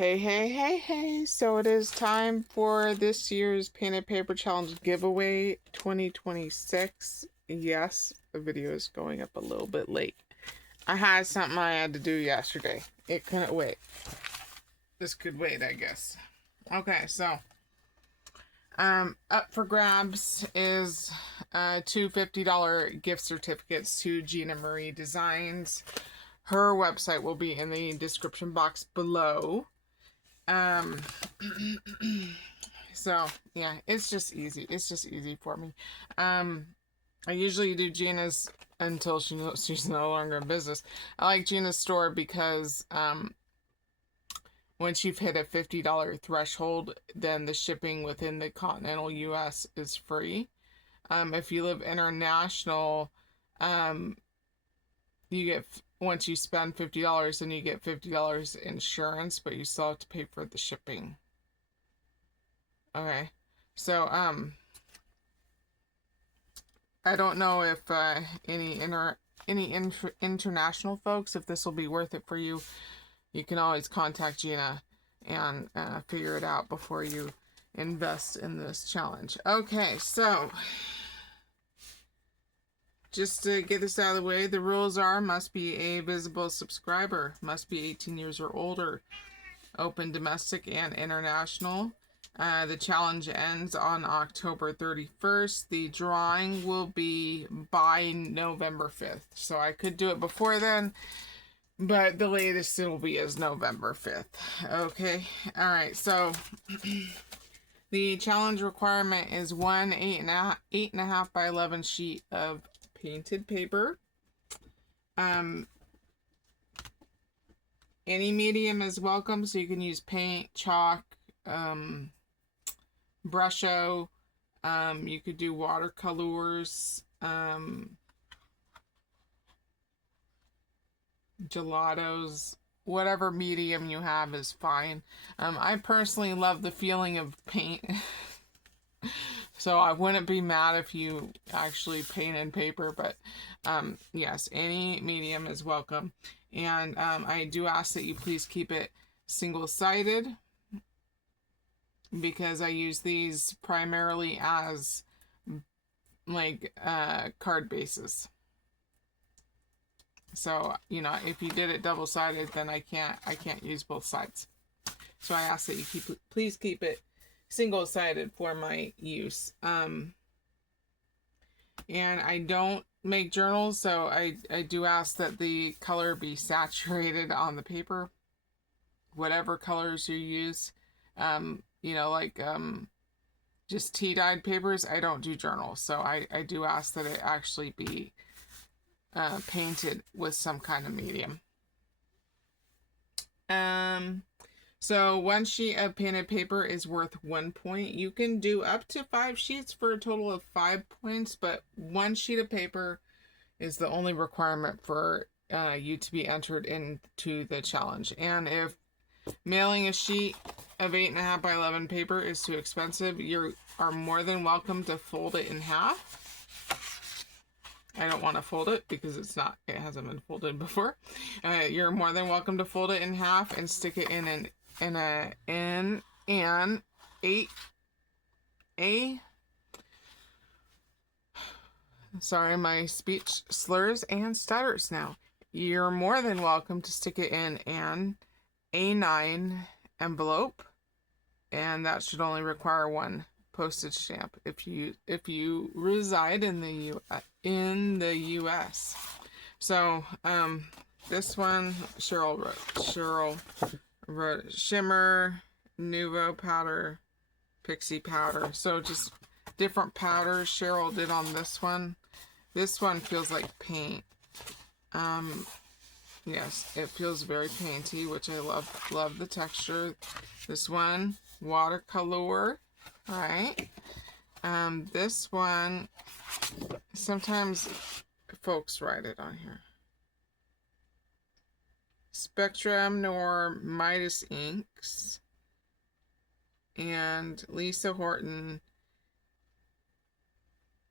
Hey, hey, hey, hey. So it is time for this year's Painted Paper Challenge giveaway 2026. Yes, the video is going up a little bit late. I had something I had to do yesterday. It couldn't wait. This could wait, I guess. Okay, so up for grabs is two $50 gift certificates to Gina Marie Designs. Her website will be in the description box below. So yeah, it's just easy. It's just easy for me. I usually do Gina's until she's no longer in business. I like Gina's store because once you've hit a $50 threshold, then the shipping within the continental US is free. If you live international, you get, once you spend $50, then you get $50 insurance, but you still have to pay for the shipping. Okay, so I don't know if any international folks, if this will be worth it for you. You can always contact Gina and figure it out before you invest in this challenge. Okay, so just to get this out of the way, the rules are: must be a visible subscriber, must be 18 years or older, open domestic and international. The challenge ends on October 31st. The drawing will be by November 5th. So I could do it before then, but the latest it will be is November 5th. Okay. All right. So the challenge requirement is one 8.5 by 11 sheet of painted paper. Any medium is welcome, so you can use paint, chalk, brusho, you could do watercolors, gelatos, whatever medium you have is fine. I personally love the feeling of paint. So I wouldn't be mad if you actually painted paper, but yes, any medium is welcome. And I do ask that you please keep it single-sided, because I use these primarily as like card bases. So, you know, if you did it double-sided, then I can't use both sides. So I ask that you please keep it single-sided for my use. And I don't make journals, so I do ask that the color be saturated on the paper, whatever colors you use. You know, like just tea-dyed papers, I don't do journals, so I do ask that it actually be painted with some kind of medium. So one sheet of painted paper is worth 1 point. You can do up to 5 sheets for a total of 5 points, but one sheet of paper is the only requirement for you to be entered into the challenge. And if mailing a sheet of 8.5 by 11 paper is too expensive, you are more than welcome to fold it in half. I don't want to fold it because it hasn't been folded before. You're more than welcome to fold it in half and stick it in an sorry, my speech slurs and stutters now. You're more than welcome to stick it in an A9 envelope, and that should only require one postage stamp if you reside in the US. So this one, Cheryl wrote shimmer, nouveau powder, pixie powder. So just different powders Cheryl did on this one. This one feels like paint. Yes, it feels very painty, which I love the texture. This one, watercolor. All right. This one, sometimes folks write it on here. Spectrum nor Midas inks. And Lisa Horton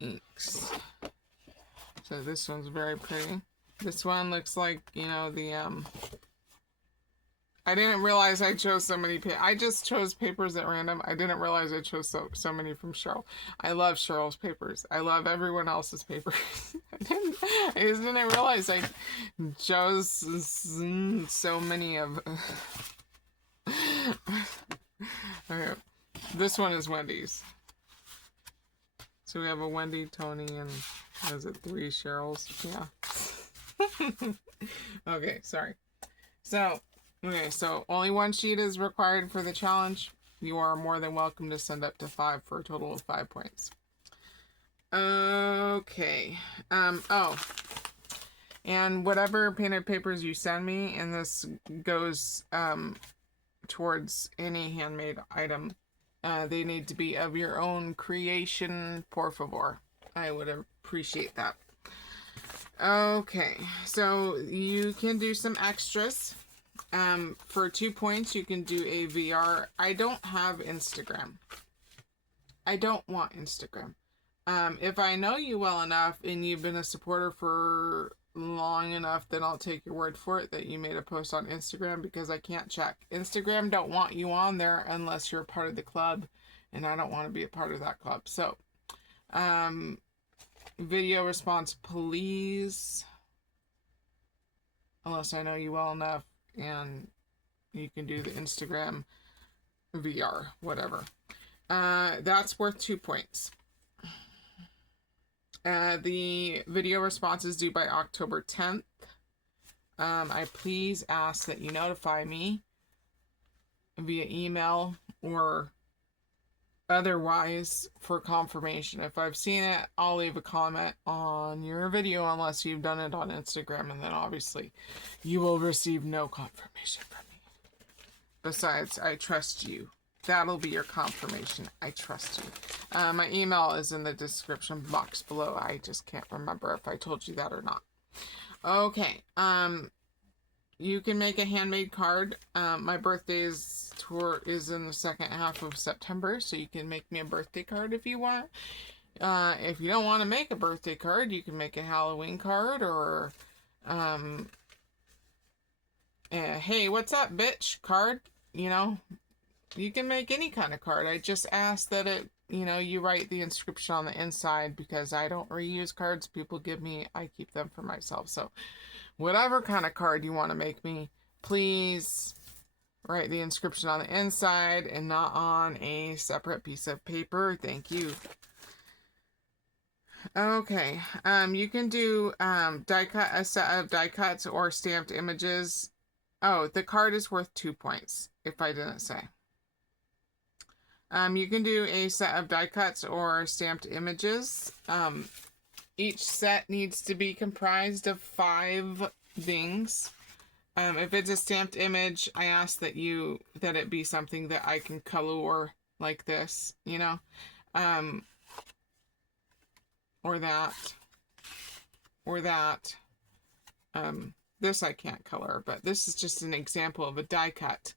inks. So this one's very pretty. This one looks like, you know, the I didn't realize I chose so many. I just chose papers at random. I didn't realize I chose so many from Cheryl. I love Cheryl's papers. I love everyone else's papers. I just didn't realize I chose so many of. Okay. This one is Wendy's. So we have a Wendy, Tony, and was it 3 Cheryls? Yeah. Okay, sorry. So, okay, so only 1 sheet is required for the challenge. You are more than welcome to send up to 5 for a total of 5 points. Okay. Oh. And whatever painted papers you send me, and this goes towards any handmade item, they need to be of your own creation, por favor. I would appreciate that. Okay, so you can do some extras. For 2 points, you can do a VR. I don't have Instagram. I don't want Instagram. If I know you well enough and you've been a supporter for long enough, then I'll take your word for it that you made a post on Instagram, because I can't check. Instagram don't want you on there unless you're a part of the club, and I don't want to be a part of that club. So, video response, please. Unless I know you well enough and you can do the Instagram VR, whatever. That's worth 2 points. The video response is due by October 10th. I please ask that you notify me via email or otherwise for confirmation. If I've seen it, I'll leave a comment on your video unless you've done it on Instagram, and then obviously you will receive no confirmation from me. Besides, I trust you. That'll be your confirmation. I trust you. My email is in the description box below. I just can't remember if I told you that or not. Okay. You can make a handmade card. My birthday's tour is in the second half of September, so you can make me a birthday card if you want. If you don't want to make a birthday card, you can make a Halloween card, or hey, what's up, bitch card. You know, you can make any kind of card. I just ask that it, you know, you write the inscription on the inside, because I don't reuse cards people give me. I keep them for myself. So whatever kind of card you want to make me, please write the inscription on the inside and not on a separate piece of paper. Thank you. Okay. You can do die cut, a set of die cuts or stamped images. Oh, the card is worth 2 points, if I didn't say. You can do a set of die cuts or stamped images. Each set needs to be comprised of 5 things. If it's a stamped image, I ask that it be something that I can color like this, you know, or that. This I can't color, but this is just an example of a die cuts.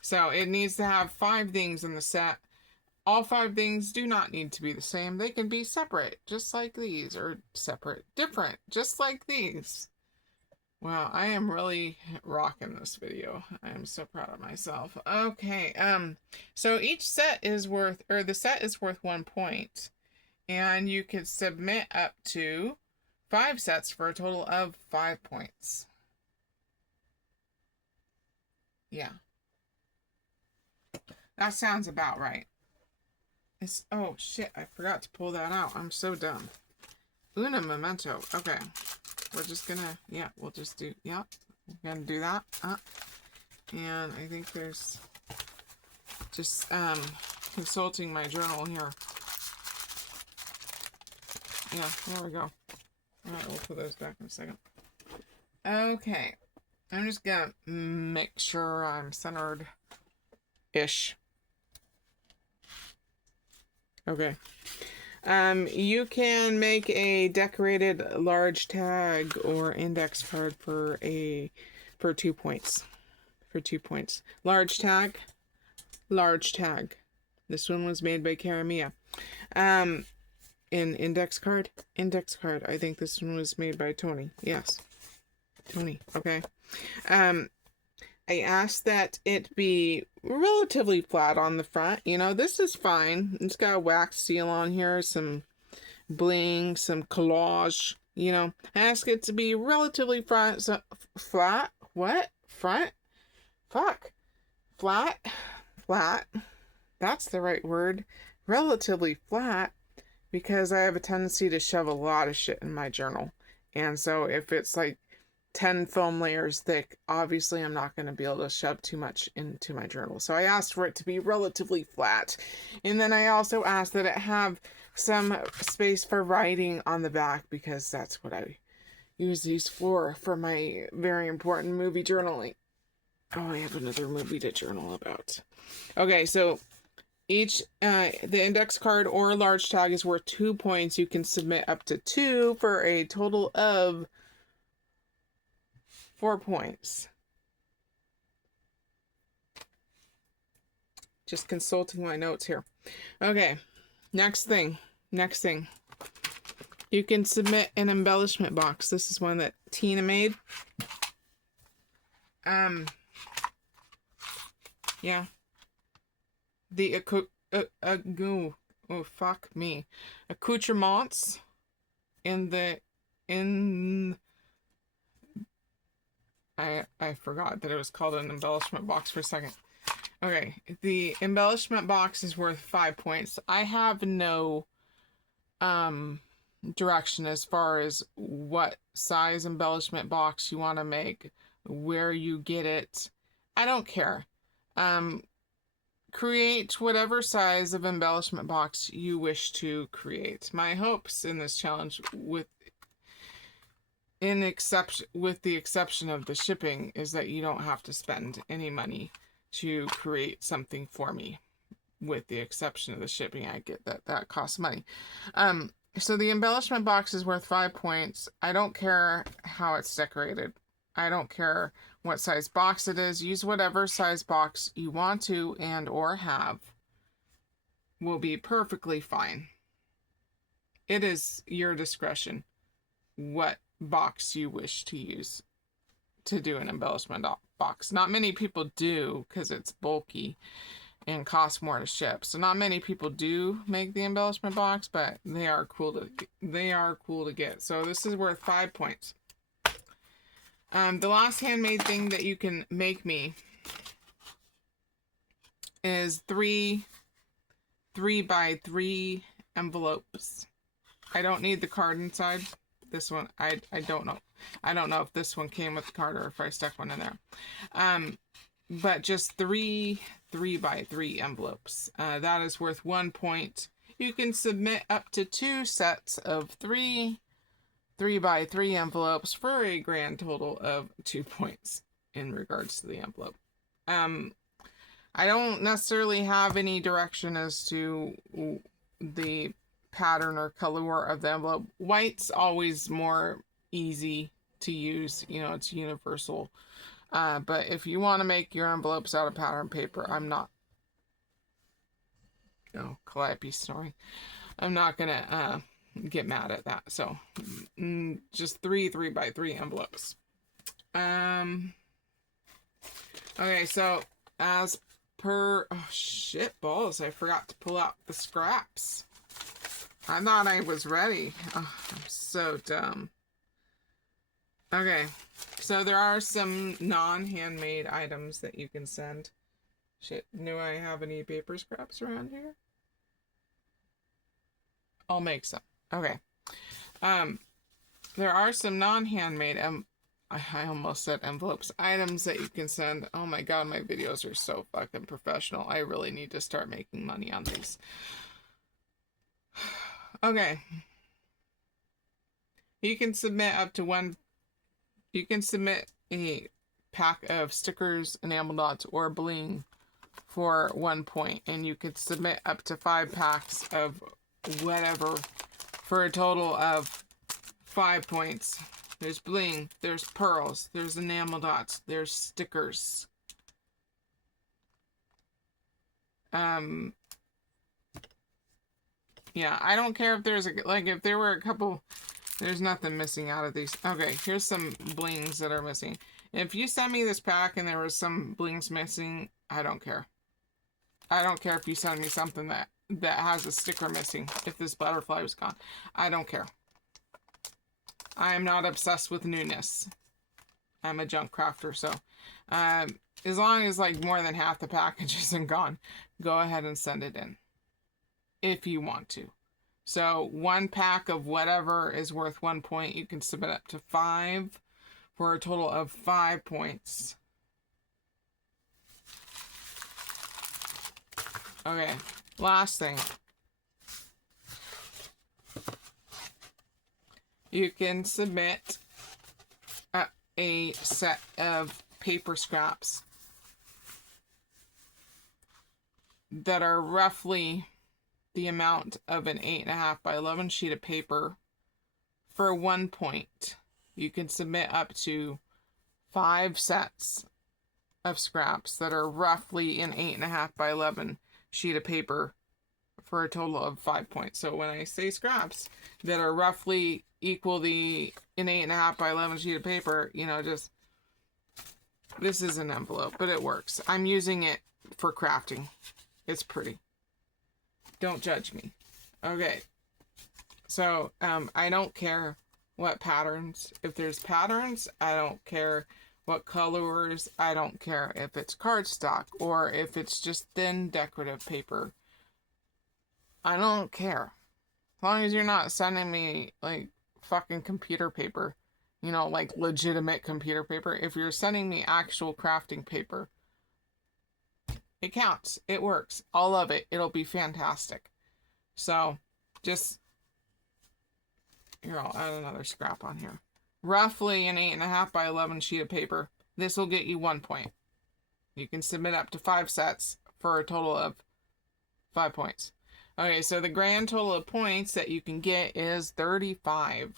So it needs to have 5 things in the set. All 5 things do not need to be the same. They can be separate, just like these, or separate, different, just like these. Wow, I am really rocking this video. I am so proud of myself. Okay, so each set is worth, or the set is worth 1 point. And you can submit up to 5 sets for a total of 5 points. Yeah. That sounds about right. Oh shit, I forgot to pull that out. I'm so dumb. Una memento. Okay. We're just gonna, yeah, we'll just do, yeah. We're gonna do that. And I think there's just consulting my journal here. Yeah, there we go. Alright, we'll put those back in a second. Okay. I'm just gonna make sure I'm centered-ish. Okay. You can make a decorated large tag or index card for 2 points. For 2 points. Large tag. This one was made by Karamia. An index card. I think this one was made by Tony. Yes. Tony. Okay. I asked that it be relatively flat on the front. You know, this is fine. It's got a wax seal on here, some bling, some collage. You know, I ask it to be relatively flat. So, flat? What? Front? Fuck. Flat? Flat. That's the right word. Relatively flat, because I have a tendency to shove a lot of shit in my journal. And so if it's like 10 film layers thick, obviously I'm not going to be able to shove too much into my journal. So I asked for it to be relatively flat. And then I also asked that it have some space for writing on the back, because that's what I use these for my very important movie journaling. Oh, I have another movie to journal about. Okay, so each, the index card or large tag is worth 2 points. You can submit up to 2 for a total of 4 points. Just consulting my notes here. Okay, next thing. You can submit an embellishment box. This is one that Tina made. Yeah. The accoutrements I forgot that it was called an embellishment box for a second. Okay, the embellishment box is worth 5 points. I have no direction as far as what size embellishment box you want to make, where you get it. I don't care. Create whatever size of embellishment box you wish to create. My hopes in this challenge, with the exception of the shipping, is that you don't have to spend any money to create something for me. With the exception of the shipping, I get that costs money. So the embellishment box is worth 5 points. I don't care how it's decorated. I don't care what size box it is. Use whatever size box you want to and or have. Will be perfectly fine. It is your discretion what box you wish to use to do an embellishment box. Not many people do, because it's bulky and costs more to ship. So not many people do make the embellishment box, but they are cool to get. So this is worth 5 points. The last handmade thing that you can make me is 3 by 3 envelopes. I don't need the card inside. This one, I don't know. I don't know if this one came with the card or if I stuck one in there. But just 3 by 3 envelopes. That is worth 1 point. You can submit up to 2 sets of 3 by 3 envelopes for a grand total of 2 points in regards to the envelope. I don't necessarily have any direction as to the pattern or color of the envelope. White's always more easy to use, you know, it's universal. But if you want to make your envelopes out of pattern paper, I'm not, oh, Calliope snoring. I'm not gonna get mad at that. So just 3 by 3 envelopes. Okay, so as per, oh shit balls, I forgot to pull out the scraps. I thought I was ready. Oh, I'm so dumb. Okay, so there are some non-handmade items that you can send. Shit, do I have any paper scraps around here? I'll make some. Okay. There are some non-handmade, I almost said envelopes, items that you can send. Oh my god, my videos are so fucking professional. I really need to start making money on these. Okay. You can submit up to 1. You can submit a pack of stickers, enamel dots, or bling for 1 point. And you could submit up to 5 packs of whatever for a total of 5 points. There's bling, there's pearls, there's enamel dots, there's stickers. Yeah, I don't care if there's if there were a couple, there's nothing missing out of these. Okay, here's some blings that are missing. If you send me this pack and there was some blings missing, I don't care. I don't care if you send me something that has a sticker missing. If this butterfly was gone, I don't care. I am not obsessed with newness. I'm a junk crafter, so as long as like more than half the package isn't gone, go ahead and send it in if you want to. So 1 pack of whatever is worth 1 point. You can submit up to 5 for a total of 5 points. Okay, last thing. You can submit a set of paper scraps that are roughly the amount of an 8.5 by 11 sheet of paper for 1 point. You can submit up to 5 sets of scraps that are roughly an 8.5 by 11 sheet of paper for a total of 5 points. So when I say scraps that are roughly equal the an 8.5 by 11 sheet of paper, you know, just this is an envelope, but it works. I'm using it for crafting. It's pretty. Don't judge me. Okay. So I don't care what patterns. If there's patterns, I don't care what colors. I don't care if it's cardstock or if it's just thin decorative paper. I don't care. As long as you're not sending me like fucking computer paper, you know, like legitimate computer paper. If you're sending me actual crafting paper, it counts. It works. I'll love it. It'll be fantastic. So just, here, I'll add another scrap on here. Roughly an 8.5 by 11 sheet of paper. This will get you 1 point. You can submit up to 5 sets for a total of 5 points. Okay, so the grand total of points that you can get is 35.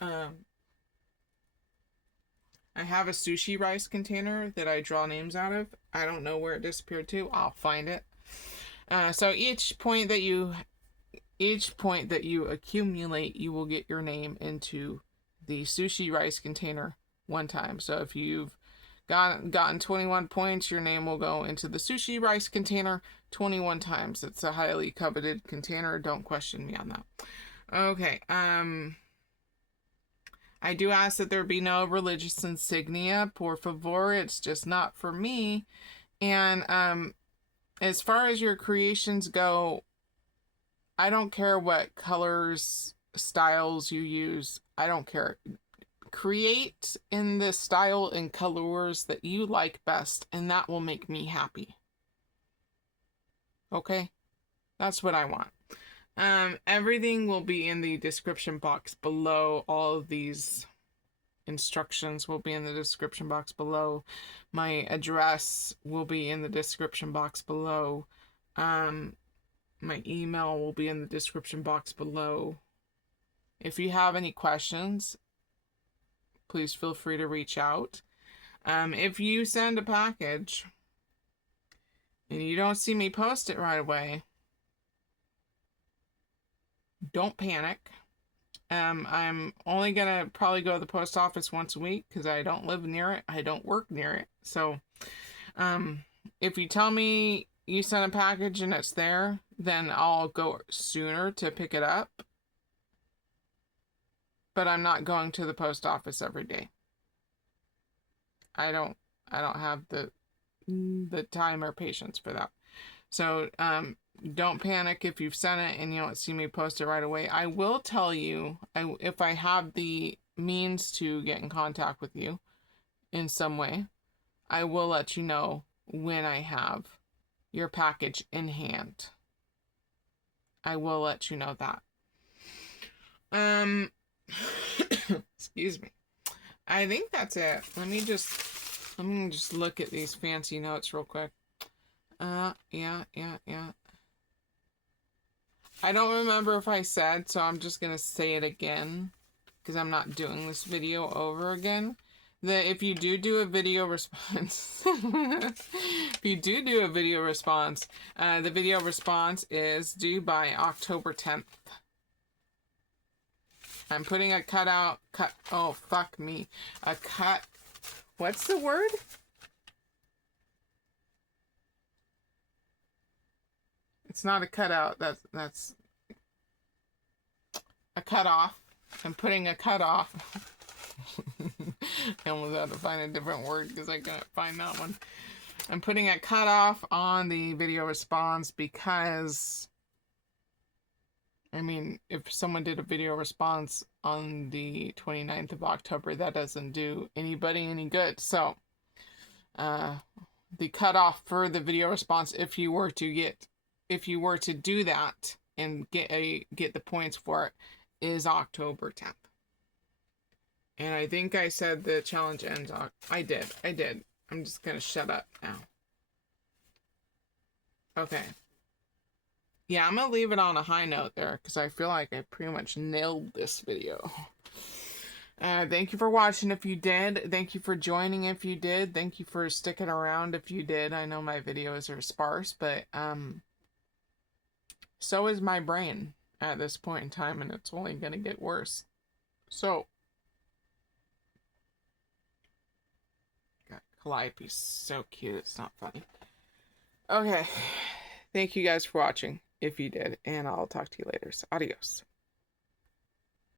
I have a sushi rice container that I draw names out of. I don't know where it disappeared to. I'll find it. So each point that you accumulate, you will get your name into the sushi rice container 1 time. So if you've gotten 21 points, your name will go into the sushi rice container 21 times. It's a highly coveted container. Don't question me on that. Okay. I do ask that there be no religious insignia. Por favor. It's just not for me. And as far as your creations go, I don't care what colors, styles you use. I don't care. Create in the style and colors that you like best, and that will make me happy. Okay? That's what I want. Everything will be in the description box below. All of these instructions will be in the description box below. My address will be in the description box below. My email will be in the description box below. If you have any questions, please feel free to reach out. If you send a package and you don't see me post it right away, don't panic. I'm only gonna probably go to the post office once a week because I don't live near it. I don't work near it. So if you tell me you sent a package and it's there, then I'll go sooner to pick it up. But I'm not going to the post office every day. I don't have the time or patience for that. So don't panic if you've sent it and you don't see me post it right away. I will tell you if I have the means to get in contact with you in some way. I will let you know when I have your package in hand. I will let you know that. Excuse me. I think that's it. Let me just look at these fancy notes real quick. Yeah. I don't remember if I said, so I'm just gonna say it again because I'm not doing this video over again. That if you do a video response, the video response is due by October 10th. I'm putting a oh, fuck me. What's the word? It's not a cutout. That's a cutoff. I'm putting a cutoff. I almost had to find a different word because I couldn't find that one. I'm putting a cutoff on the video response because, I mean, if someone did a video response on the 29th of October, that doesn't do anybody any good. So, the cutoff for the video response, if you were to do that and get the points for it, is October 10th. And I think I said the challenge ends on. I did. I'm just gonna shut up now. Okay. Yeah, I'm gonna leave it on a high note there because I feel like I pretty much nailed this video. Thank you for watching if you did. Thank you for joining if you did. Thank you for sticking around if you did. I know my videos are sparse, but so is my brain at this point in time, and it's only gonna get worse. So, God, Calliope's so cute, it's not funny. Okay, thank you guys for watching, if you did, and I'll talk to you later. So, adios.